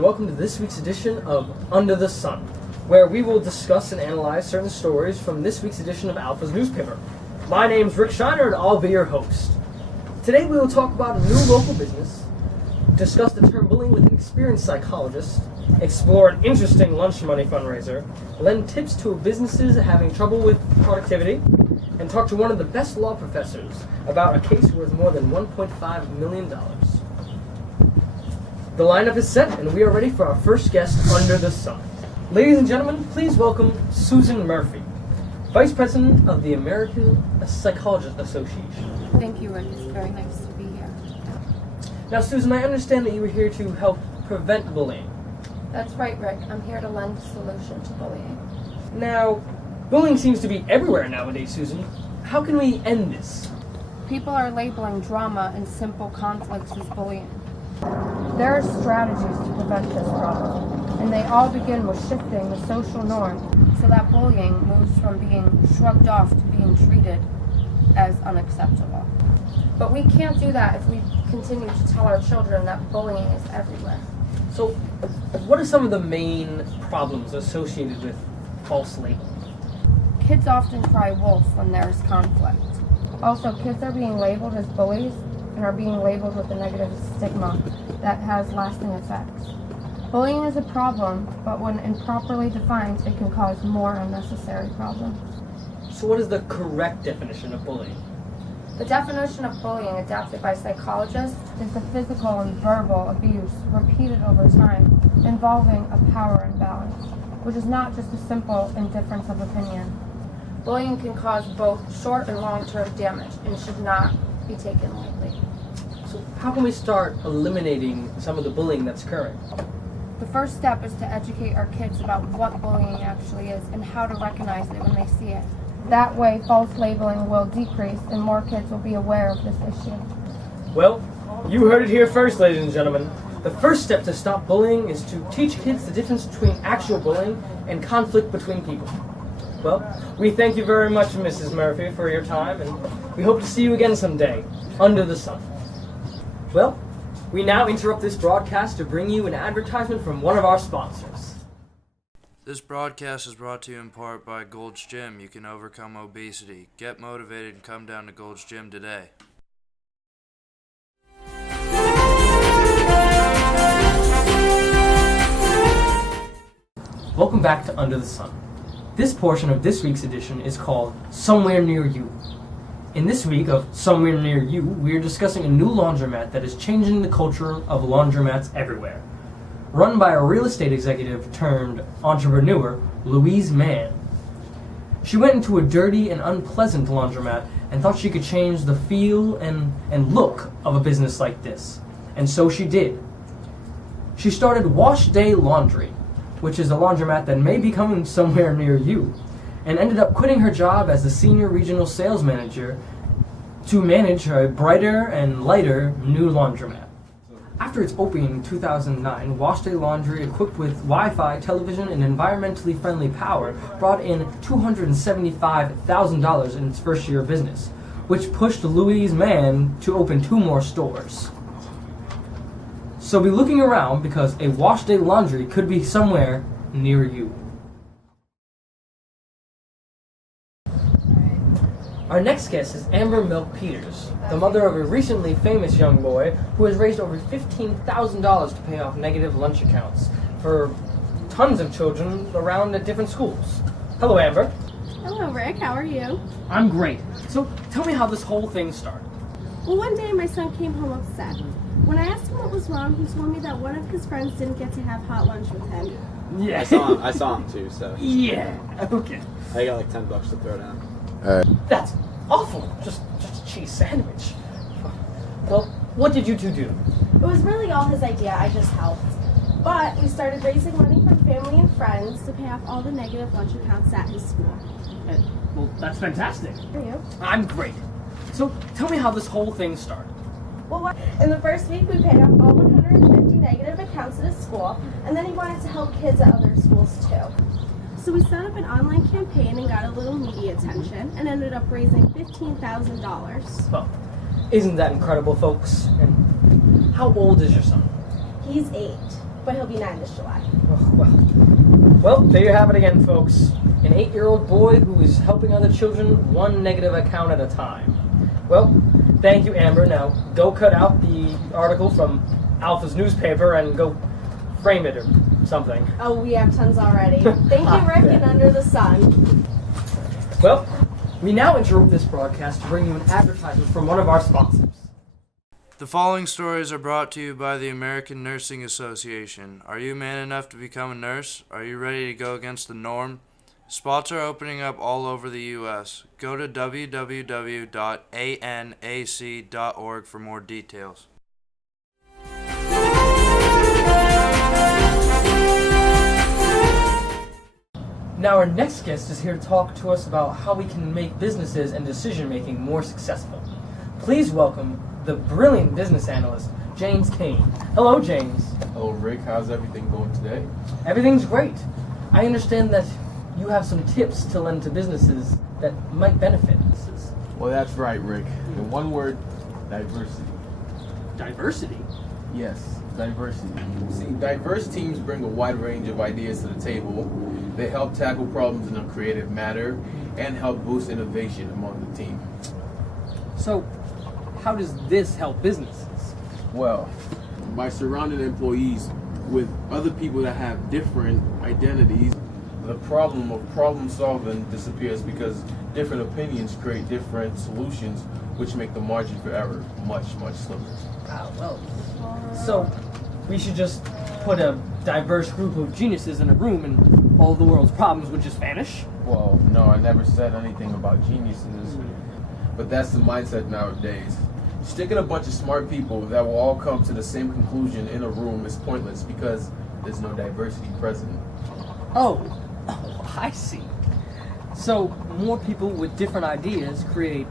and welcome to this week's edition of Under the Sun, where we will discuss and analyze certain stories from this week's edition of Alpha's newspaper. My name's Rick Shiner, and I'll be your host. Today we will talk about a new local business, discuss the term bullying with an experienced psychologist, explore an interesting lunch money fundraiser, lend tips to businesses having trouble with productivity, and talk to one of the best law professors about a case worth more than $1.5 million. The lineup is set, and we are ready for our first guest under the sun. Ladies and gentlemen, please welcome Susan Murphy, Vice President of the American Psychologists Association. Thank you, Rick. It's very nice to be here. Now, Susan, I understand that you were here to help prevent bullying. That's right, Rick. I'm here to lend a solution to bullying. Now, bullying seems to be everywhere nowadays, Susan. How can we end this? People are labeling drama and simple conflicts as bullying. There are strategies to prevent this problem, and they all begin with shifting the social norm so that bullying moves from being shrugged off to being treated as unacceptable. But we can't do that if we continue to tell our children that bullying is everywhere. So, what are some of the main problems associated with false labeling? Kids often cry wolf when there is conflict. Also, kids are being labeled as bullies and are being labeled with a negative stigma that has lasting effects. Bullying is a problem, but when improperly defined, it can cause more unnecessary problems. So what is the correct definition of bullying? The definition of bullying adapted by psychologists is the physical and verbal abuse repeated over time involving a power imbalance, which is not just a simple indifference of opinion. Bullying can cause both short and long-term damage and should not be taken lightly. So how can we start eliminating some of the bullying that's occurring? The first step is to educate our kids about what bullying actually is and how to recognize it when they see it. That way, false labeling will decrease and more kids will be aware of this issue. Well, you heard it here first, ladies and gentlemen. The first step to stop bullying is to teach kids the difference between actual bullying and conflict between people. Well, we thank you very much, Mrs. Murphy, for your time, and we hope to see you again someday, under the sun. Well, we now interrupt this broadcast to bring you an advertisement from one of our sponsors. This broadcast is brought to you in part by Gold's Gym. You can overcome obesity. Get motivated and come down to Gold's Gym today. Welcome back to Under the Sun. This portion of this week's edition is called Somewhere Near You. In this week of Somewhere Near You, we are discussing a new laundromat that is changing the culture of laundromats everywhere. Run by a real estate executive turned entrepreneur, Louise Mann. She went into a dirty and unpleasant laundromat and thought she could change the feel and look of a business like this. And so she did. She started Wash Day Laundry, which is a laundromat that may be coming somewhere near you, and ended up quitting her job as the senior regional sales manager to manage a brighter and lighter new laundromat. After its opening in 2009, Wash Day Laundry, equipped with Wi-Fi, television, and environmentally friendly power, brought in $275,000 in its first year of business, which pushed Louise Mann to open 2 more stores. So be looking around because a Wash Day Laundry could be somewhere near you. Our next guest is Amber Milk Peters, the mother of a recently famous young boy who has raised over $15,000 to pay off negative lunch accounts for tons of children around at different schools. Hello, Amber. Hello, Rick. How are you? I'm great. So tell me how this whole thing started. Well, one day my son came home upset. When I asked him what was wrong, he told me that one of his friends didn't get to have hot lunch with him. Yeah. I saw him too, so. Yeah, okay. I got like $10 to throw down. That's awful. Just a cheese sandwich. Well, what did you two do? It was really all his idea. I just helped. But we started raising money from family and friends to pay off all the negative lunch accounts at his school. Well, that's fantastic. Are you? I'm great. So tell me how this whole thing started. Well, in the first week, we paid off all 150 negative accounts at his school, and then he wanted to help kids at other schools too. So we set up an online campaign and got a little media attention and ended up raising $15,000. Well, isn't that incredible, folks? And how old is your son? He's 8. but he'll be 9 this July. Well, there you have it again, folks. An 8-year-old boy who is helping other children one negative account at a time. Well, thank you, Amber. Now, go cut out the article from Alpha's newspaper and go frame it or something. Oh, we have tons already. Thank you, Rick, and Under the Sun. Well, we now interrupt this broadcast to bring you an advertisement from one of our sponsors. The following stories are brought to you by the American Nursing Association. Are you man enough to become a nurse? Are you ready to go against the norm? Spots are opening up all over the U.S. Go to www.anac.org for more details. Now our next guest is here to talk to us about how we can make businesses and decision-making more successful. Please welcome the brilliant business analyst, James Kane. Hello, James. Hello, Rick. How's everything going today? Everything's great. I understand that you have some tips to lend to businesses that might benefit businesses. Well, that's right, Rick. In one word, diversity. Diversity? Yes, diversity. See, diverse teams bring a wide range of ideas to the table. They help tackle problems in a creative manner and help boost innovation among the team. So, how does this help businesses? Well, by surrounding employees with other people that have different identities, the problem of problem solving disappears because different opinions create different solutions, which make the margin for error much, much slimmer. So, we should just put a diverse group of geniuses in a room and all the world's problems would just vanish? Well, no, I never said anything about geniuses, but that's the mindset nowadays. Sticking a bunch of smart people that will all come to the same conclusion in a room is pointless because there's no diversity present. Oh, I see. So, more people with different ideas create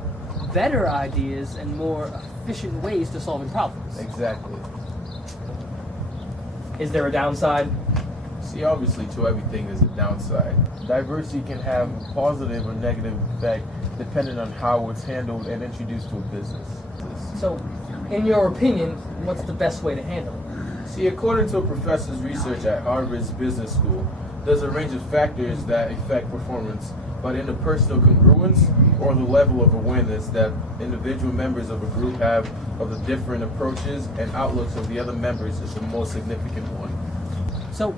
better ideas and more efficient ways to solving problems. Exactly. Is there a downside? See, obviously, to everything there's a downside. Diversity can have a positive or negative effect depending on how it's handled and introduced to a business. So, in your opinion, what's the best way to handle it? See, according to a professor's research at Harvard's Business School, there's a range of factors that affect performance, but interpersonal congruence or the level of awareness that individual members of a group have of the different approaches and outlooks of the other members is the most significant one. So,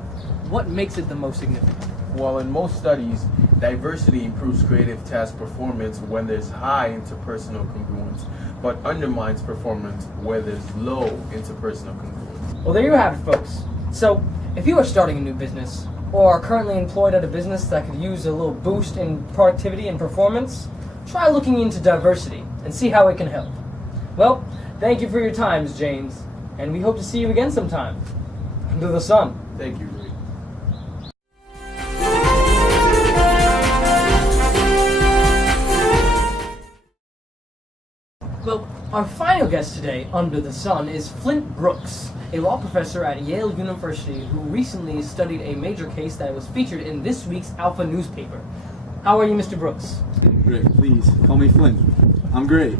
what makes it the most significant? While in most studies, diversity improves creative task performance when there's high interpersonal congruence, but undermines performance where there's low interpersonal congruence. Well, there you have it, folks. So, if you are starting a new business, or are currently employed at a business that could use a little boost in productivity and performance, try looking into diversity and see how it can help. Well, thank you for your time, James, and we hope to see you again sometime. Under the sun. Thank you, Rick. Well, our final guest today, under the sun, is Flint Brooks, a law professor at Yale University who recently studied a major case that was featured in this week's Alpha newspaper. How are you, Mr. Brooks? Rick, please, call me Flint. I'm great.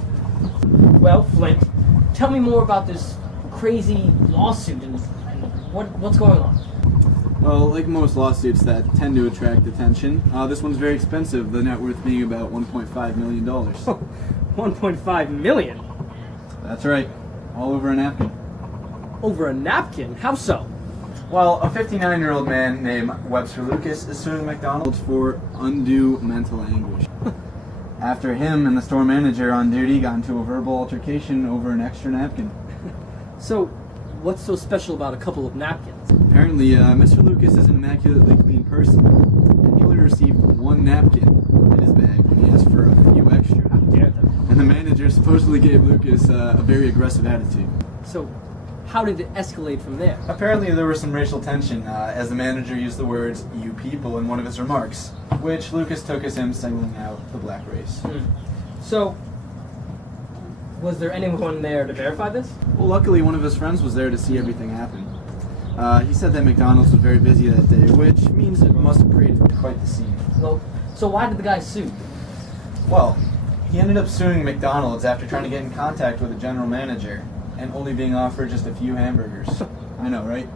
Well, Flint, tell me more about this crazy lawsuit and what's going on. Well, like most lawsuits that tend to attract attention, this one's very expensive, the net worth being about $1.5 million. 1.5 million? That's right. All over a napkin. Over a napkin? How so? Well, a 59-year-old man named Webster Lucas is suing McDonald's for undue mental anguish. After him and the store manager on duty got into a verbal altercation over an extra napkin. So, what's so special about a couple of napkins? Apparently, Mr. Lucas is an immaculately clean person, and he only received one napkin in his bag when he asked for a few extra. How dare them? And the manager supposedly gave Lucas a very aggressive attitude. So, how did it escalate from there? Apparently there was some racial tension as the manager used the words, "you people," in one of his remarks, which Lucas took as him singling out the black race. So, was there anyone there to verify this? Well, luckily one of his friends was there to see everything happen. He said that McDonald's was very busy that day, which means it must have created quite the scene. Well, so why did the guy sue? Well, he ended up suing McDonald's after trying to get in contact with the general manager and only being offered just a few hamburgers. I know, right?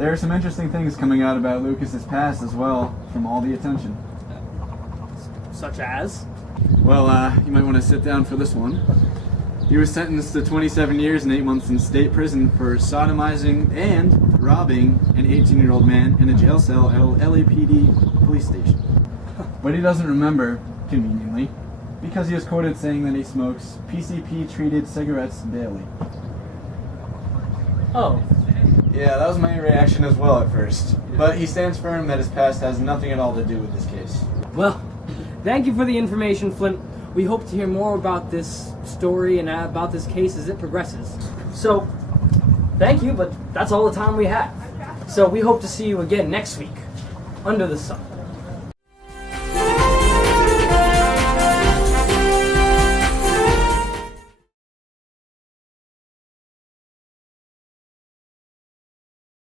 There are some interesting things coming out about Lucas's past as well, from all the attention. Such as? Well, you might want to sit down for this one. He was sentenced to 27 years and 8 months in state prison for sodomizing and robbing an 18-year-old man in a jail cell at a LAPD police station. But he doesn't remember, conveniently, because he was quoted saying that he smokes PCP-treated cigarettes daily. Oh. Yeah, that was my reaction as well at first. But he stands firm that his past has nothing at all to do with this case. Well, thank you for the information, Flint. We hope to hear more about this story and about this case as it progresses. So, thank you, but that's all the time we have. So we hope to see you again next week, Under the Sun.